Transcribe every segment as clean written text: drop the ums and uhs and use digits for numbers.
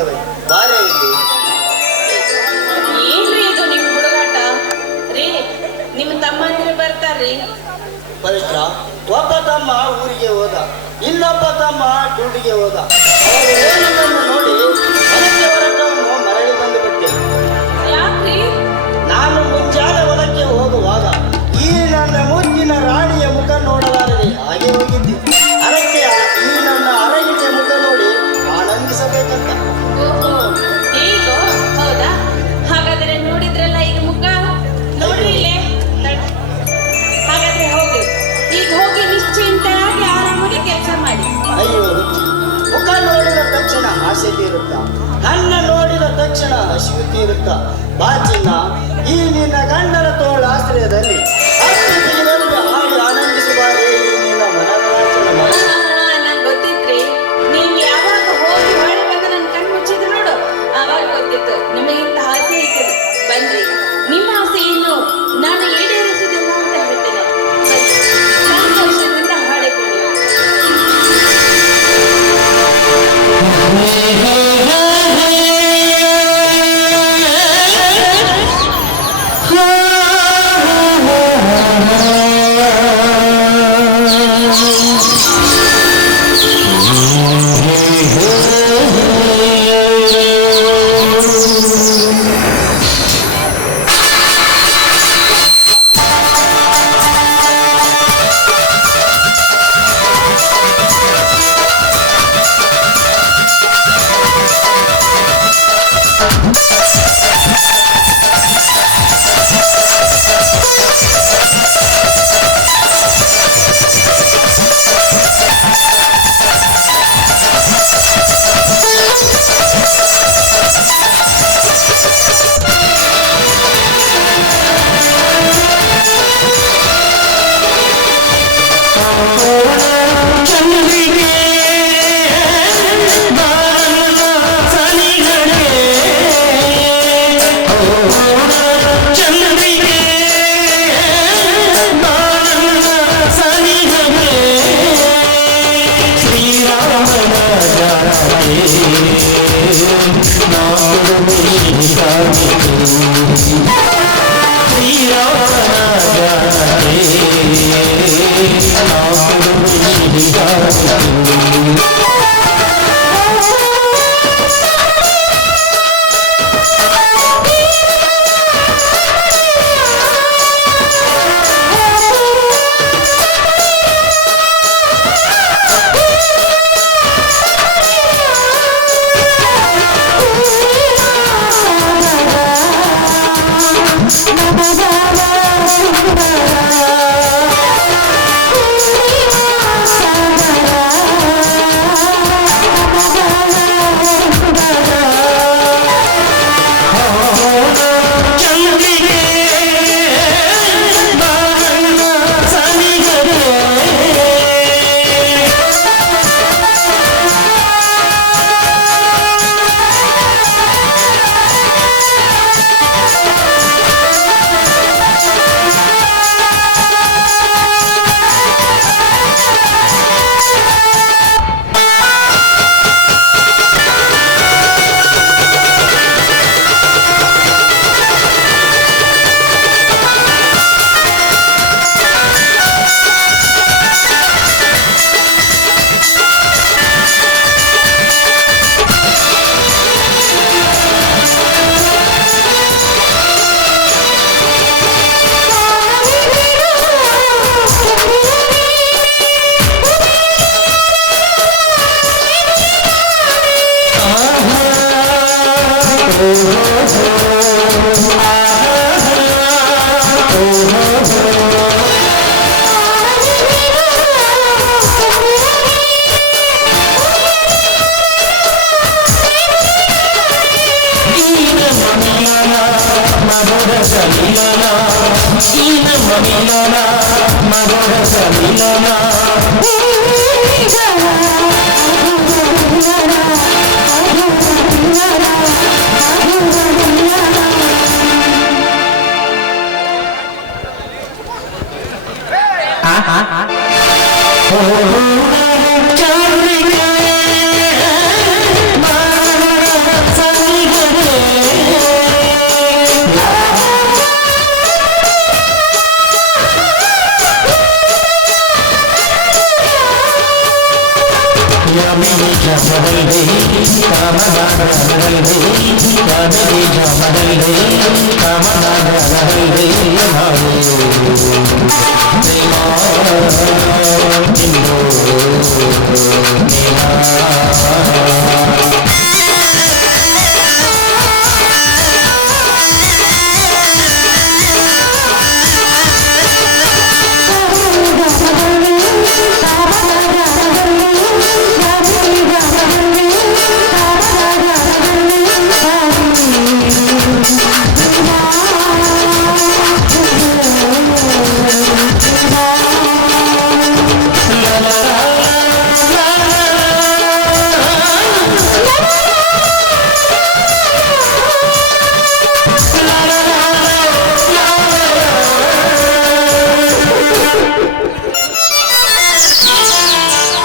ಸಿಗಬೇಕು. ಬಾರೆ ಇಲ್ಲಿ. ಏನ್ರಿ ಇದು ನಿಮ್ ಹುಡುಗಾಟ ರೀ? ನಿಮ್ ತಮ್ಮಂದಿರು ಬರ್ತಾರ್ರಿ. ಪವಿತ್ರ, ಒಬ್ಬ ತಮ್ಮ ಊರಿಗೆ ಹೋದ, ಇನ್ನೊಬ್ಬ ತಮ್ಮ ಡ್ಯೂಟಿಗೆ ಹೋದ. ಅವರು ಹೇಳಿದ್ದನ್ನು ನೋಡಿ ಹೊಲಕ್ಕೆ ಹೊರಟವನು ಮರಳಿ ಬಂದು ಬಿಟ್ಟೆ. ಯಾಕ್ರಿ? ನಾನು ಮುಂಜಾನೆ ಹೊಲಕ್ಕೆ ಹೋಗುವಾಗ ಈ ನನ್ನ ಮುದ್ದಿನ ರಾಣಿಯ ಮುಖ ನೋಡಲಾರದೆ ಹಾಗೆ ಹೋಗಿದ್ದೆ. ಅದಕ್ಕೆ ಈ ನನ್ನ ಅರಗಿನ ಮುಖ ನೋಡಿ ಆನಂದಿಸಬೇಕಂತ. ಓಹೋ, ಹೀಗೋ? ಹೌದಾ? ಹಾಗಾದ್ರೆ ನೋಡಿದ್ರಲ್ಲ ಈಗ ಮುಖ ನೋಡ್ರಿ ಇಲ್ಲೇ. ಹಾಗಾದ್ರೆ ಹೋಗಿ, ಈಗ ಹೋಗಿ ನಿಶ್ಚಿಂತೆಯಾಗಿ ಆರಾಮಾಗಿ ಕೆಲಸ ಮಾಡಿ. ಅಯ್ಯೋ ಹುಚ್ಚಿ, ಮುಖ ನೋಡಿದ ತಕ್ಷಣ ಆಸೆ ತೀರುತ್ತ, ಹಣ್ಣ ನೋಡಿದ ತಕ್ಷಣ ಹಸಿವು ತೀರುತ್ತ. ಬಾ ಚಿನ್ನ, ಈ ನಿನ್ನ ಗಂಡನ ತೋಳ ಆಶ್ರಯದಲ್ಲಿ ಹಾಡಿ ಆನಂದಿಸುವಾರೆ ಈ ನಿನ್ನ ಮನೋರಂಜನೆ ಮಾಡಿ. ನಂಗೆ ಗೊತ್ತಿತ್ರಿ, ನೀವ್ ಯಾವಾಗ ಹೋಗಿ ಹೊಳೆ ಬಂದು ನನ್ನ ಕಣ್ಣು ಮುಚ್ಚಿದ್ರು ನೋಡು, ಆವಾಗ ಗೊತ್ತಿತ್ತು ನಿಮಗಿಂತ ಆಸೆ ಐತೆ. ಬನ್ರಿ, ನಿಮ್ಮ ಆಸೆ ಇನ್ನು ನಾನು ಈಡೇರಿಸಿದಿಲ್ಲ ಅಂತ ಹೇಳ್ತೇನೆ. ಸಂತೋಷದಿಂದ ಹಾಡಿಕೊಳ್ಳಿ.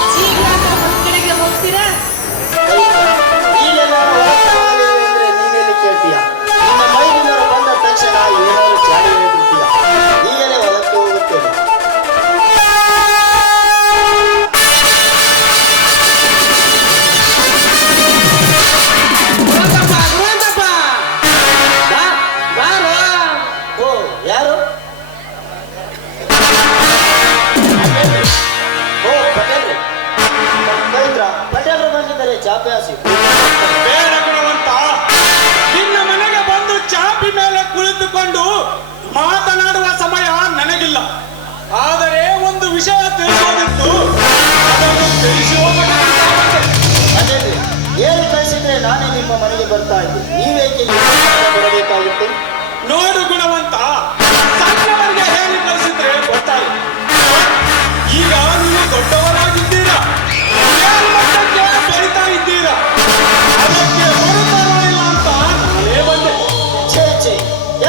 ಹೊರಗಡೆಗೆ ಹೋಗ್ತೀರಾ? ಈಗ ನಾನು ಹೊರಗೆ ಅಂದ್ರೆ ನೀನೇನು ಕೇಳ್ತೀಯ? ನಿನ್ನ ಮೈಲಿನವರು ಬಂದ ತಕ್ಷಣ ಏನಾದ್ರು ಚಾಡಿ ಹೇಳ್ಬಿಡ್ತೀಯ. ಈಗಲೇ ಹೊಲಕ್ಕೆ ಹೋಗುತ್ತೇನೆ. ಓ ಯಾರು? ಓ ಪಟೇಲ್ರೆ. ಪವಿತ್ರ ಪಟೇಲ್ರು ಬಂದಿದ್ದಾರೆ. ಚಾಪೆ ಹಾಸಿ. ಬೇಡ ಗುಣವಂತ, ನಿನ್ನ ಮನೆಗೆ ಬಂದು ಚಾಪಿ ಮೇಲೆ ಕುಳಿತುಕೊಂಡು ಮಾತನಾಡುವ ಸಮಯ ನನಗಿಲ್ಲ. ಆದರೆ ಒಂದು ವಿಷಯ ತಿಳಿಸೋದಿತ್ತು, ಅದನ್ನು ತಿಳಿಸುವ ಪಟೇಲ್ರೆ, ಏನು ಕಳಿಸಿದ್ರೆ ನಾನೇ ನಿಮ್ಮ ಮನೆಗೆ ಬರ್ತಾ ಇದ್ದೆ. ನೀವೇಕೆ ಬರಬೇಕಾಗಿತ್ತು? ನೋಡು ಗುಣವಂತ, ಸಣ್ಣವರಿಗೆ ಹೇಳಿ ಕಳಿಸಿದ್ರೆ ಗೊತ್ತಾಯಿತು. ಈಗ ನೀವು ದೊಡ್ಡವರಾಗಿದ್ದೀರಾ, ಮೇಲ್ಮಟ್ಟಕ್ಕೆ ಬೆಳೀತಾ ಇದ್ದೀರಾ, ಅದಕ್ಕೆ ಬರುತ್ತಾರೋ ಇಲ್ಲ ಅಂತ ನಾನೇ ಬಂದೆ. ಛೇ ಛೇ,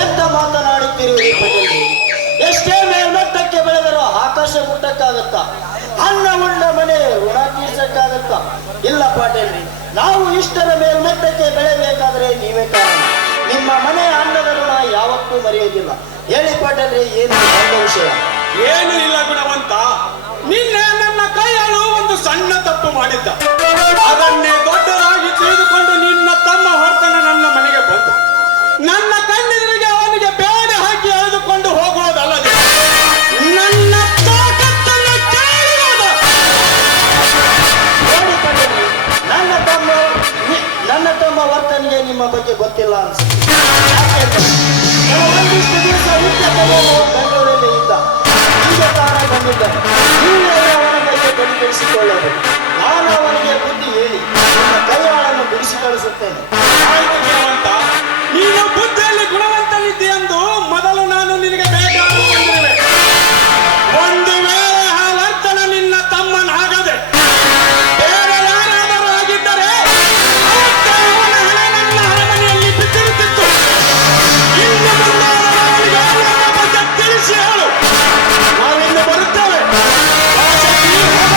ಎಂತ ಮಾತನಾಡುತ್ತಿರುವಿರಿ ಪಟೇಲ್ರೆ? ಎಷ್ಟೇ ಮೇಲ್ಮಟ್ಟಕ್ಕೆ ಬೆಳೆದರೂ ಆಕಾಶ ಮುಟ್ಟಕ್ಕಾಗತ್ತಾ? ಅನ್ನ ಉಂಡ ಮನೆ ಋಣ ತೀರ್ಸಕ್ಕಾಗತ್ತಾ? ಇಲ್ಲ ಪಾಟೇಲ್ರಿ, ನಾವು ಇಷ್ಟರ ಮೇಲ್ಮಟ್ಟಕ್ಕೆ ಬೆಳೆಯಬೇಕಾದ್ರೆ ನೀವೇ ಕಾರಣ. ನಿಮ್ಮ ಮನೆ ಅನ್ನದ ಋಣ ಯಾವತ್ತೂ ಮರೆಯೋದಿಲ್ಲ. ಹೇಳಿ ಪಾಟೇಲ್ರಿ, ಏನು ದೊಡ್ಡ ವಿಷಯ? ಏನು ಇಲ್ಲ ಗುಣವಂತ, ನಿನ್ನೆ ನನ್ನ ಕೈಯಾಳು ಒಂದು ಸಣ್ಣ ತಪ್ಪು ಮಾಡಿದ್ದ. ಅದನ್ನೇ ದೊಡ್ಡದಾಗಿ ತಿಳಿದುಕೊಂಡು ನಿನ್ನ ತಮ್ಮ ಹೊರತನ ನನ್ನ ಮನೆಗೆ ಬಂದ. ನನ್ನ ಕಣ್ಣೆದುರಿಗೆ ಅವನಿಗೆ ಬೇಡ ಹಾಕಿ ಎಳೆದುಕೊಂಡು ಹೋಗುವುದಲ್ಲದೆ ನನ್ನ ತಾಕತ್ತನ್ನು ಕೇಳುವುದ. ನೋಡಿ ಪಟೇಲ್ರಿ, ನನ್ನ ತಮ್ಮ ವರ್ತನೆಗೆ ನಿಮ್ಮ ಬಗ್ಗೆ ಗೊತ್ತಿಲ್ಲ ಅನ್ಸುತ್ತೆ. ಯಾಕೆಂದ್ರೆ ಒಂದಿಷ್ಟು ದಿವಸ ಬೆಂಗಳೂರಲ್ಲಿ ಇದ್ದ, ಈಗ ತಾನೇ ಬಂದಿದ್ದಾನೆ. ನೀವೇ ಅವನ ಬಗ್ಗೆ ತಲೆಕೆಡಿಸಿಕೊಳ್ಳಬೇಕು. ನಾನು ಅವನಿಗೆ ಬುದ್ಧಿ ಹೇಳಿ ನಿಮ್ಮ ಕೈಯಾಳನ್ನು ಬಿಡಿಸಿ ಕಳಿಸುತ್ತೇನೆ. ಆಯ್ತು ಗುಣವಂತ, ನೀನು ಬುದ್ಧಿಯಲ್ಲಿ ಗುಣವಂತನಿದ್ದೀಯೆಂದು ಮೊದಲು ನಾನು ನಿನಗೆ ಬೇಕಾಗುವುದಿಲ್ಲ. ಒಂದು ವೇಳೆ ಆ ವರ್ತನ ನಿನ್ನ ತಮ್ಮನಾಗದೆ ಬೇರೆ ಯಾರಾದರೂ ಆಗಿದ್ದರೆ ಅವತ್ತೇ ಅವನ ಹಣೆ ನನ್ನ ಅರಮನೆಯಲ್ಲಿ ಬಿದ್ದಿರುತ್ತಿತ್ತು. ಇನ್ನು ಮುಂದೆ ಅವನಿಗೆ ನನ್ನ ಬಗ್ಗೆ ತಿಳಿಸಿ ಹೇಳು. ನಾವಿನ್ನು ಬರುತ್ತೇವೆ. ವಾಸಕ್ಕೆ ಹೋಗೋಣ.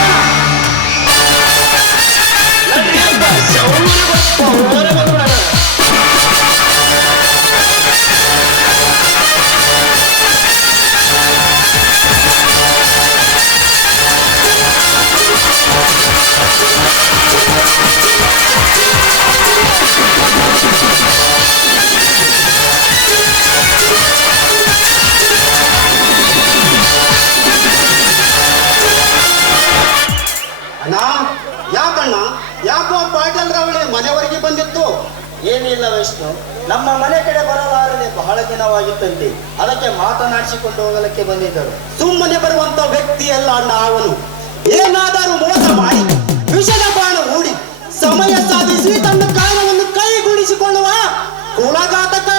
ಅಣ್ಣ, ಯಾಕಣ್ಣ? ಯಾಕೋ ಪಾಟೀಲ್ ರವಳೆ ಮನೆವರೆಗೆ ಬಂದಿತ್ತು? ಏನಿಲ್ಲ ವಿಷ್ಣು, ನಮ್ಮ ಮನೆ ಕಡೆ ಬರಲಾರದೆ ಬಹಳ ದಿನವಾಗಿತ್ತಂತೆ. ಅದಕ್ಕೆ ಮಾತನಾಡಿಸಿಕೊಂಡು ಹೋಗಲಿಕ್ಕೆ ಬಂದಿದ್ದರು. ಸುಮ್ಮನೆ ಬರುವಂತ ವ್ಯಕ್ತಿ ಅಲ್ಲ ಅಣ್ಣ ಅವನು. ಏನಾದರೂ ಮೋಸ ಮಾಡಿ ವಿಷದ ಬಾಣ ಹೂಡಿ ಸಮಯ ಸಾಧಿಸಿ ತನ್ನ ಕಾರಣವನ್ನು ಕೈಗೂಡಿಸಿಕೊಳ್ಳುವ ಕುಲಘಾತಕ.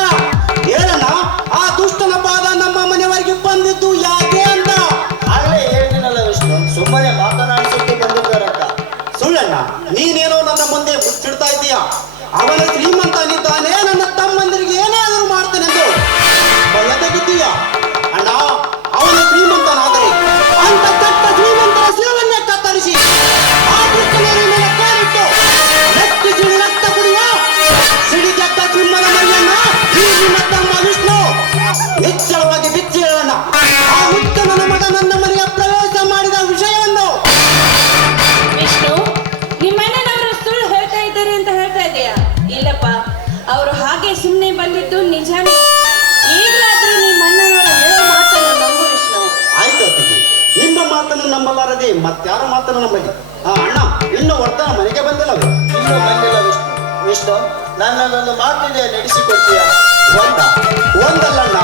ಹೇಳಣ್ಣ, ಆ ದುಷ್ಟನ ಪಾದ ನಮ್ಮ ಮನೆವರೆಗೆ ಬಂದಿದ್ದು ಯಾಕೆ ಅಂತ? ಆಗಲೇ ಹೇಳಿದಿನಲ್ಲ ವಿಷ್ಣು, ಸುಮ್ಮನೆ ಮಾತನಾಡಿಸೋಕೆ ಬಂದಿದ್ದಾರಂತ. ಸುಳ್ಳಣ್ಣ, ನೀನೇನೋ ನನ್ನ ಮುಂದೆ ಮುಚ್ಚಿಡ್ತಾ ಇದ್ದೀಯ. ಅವನ ಶ್ರೀಮಂತನಿದ್ದಾನೆ, ನನ್ನ ತಮ್ಮಂದಿರಿಗೆ ಏನಾದರೂ ಮಾಡ್ತಾನೆಂದು ಭಯ ತೆಗಿದ್ದೀಯ. ಅಣ್ಣ, ಅವನ ಶ್ರೀಮಂತನಾದರೆ ಅಂತ ಕೆಟ್ಟ ಶ್ರೀಮಂತರ ಶಿವನ್ನೇ ಕತ್ತರಿಸಿ ಆ ದುಷ್ಟನನ್ನು ಕಾಲಿಟ್ಟು ಲೆಕ್ಕಿಸಿ ರಕ್ತ ಕುಡಿಯುವ ಸಿಡಿಗೆಟ್ಟ ಸಿಂಹದ ಮರಿಯನ್ನ ಈ ನಿನ್ನ ತಮ್ಮ ವಿಷ್ಣು ನಿಚ್ಚಳವಾಗಿ ಬಿಚ್ಚಿ ಹೇಳೋಣ. ಆ ಹುಟ್ಟನ ಮಗ ನನ್ನ ಮನೆಯ ಪ್ರವೇಶ ಮಾಡಿದ ವಿಷಯವನ್ನು. ವಿಷ್ಣು, ನಿಮ್ಮ ಮನೆಯವರು ಸುಳ್ಳು ಹೇಳ್ತಾ ಇದ್ದಾರೆ ಅಂತ ಹೇಳ್ತಾ ಇದೆಯಾ? ಅಲ್ಲದೆ ಮತ್ತಾರು ಮಾತನ್ನ ನಮ್ಮಲ್ಲಿ ಅಣ್ಣ ಇನ್ನು ವರ್ತನ ಮನೆಗೆ ಬಂದಿಲ್ಲವೇ? ಇನ್ನೂ ಬಂದಿಲ್ಲ ವಿಷ್ಣು. ವಿಷ್ಣು, ನನ್ನದೊಂದು ಮಾತಿದೆ, ನಡೆಸಿಕೊಡ್ತೀಯಾ? ಒಂದಲ್ಲಣ್ಣ